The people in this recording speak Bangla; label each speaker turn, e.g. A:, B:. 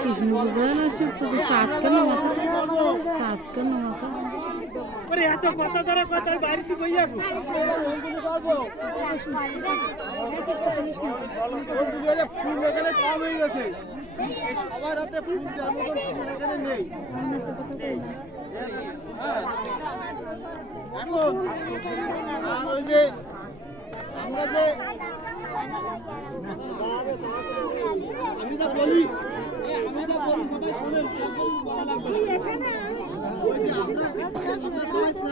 A: কৃষ্ণ বুঝলেন সাত কেন মাথা? সাত কেন মাথা?
B: ওরে, এত কথা ধরে কথা থেকে কই যাব
C: ফুল এখানে কম হয়ে গেছে সবার হাতে ফুল দেওয়ার মতন এখানে নেই। এখন ওই যে আমরা যে আমি যা বলি আমি যা বলি সবাই শুনেন কেউ আছে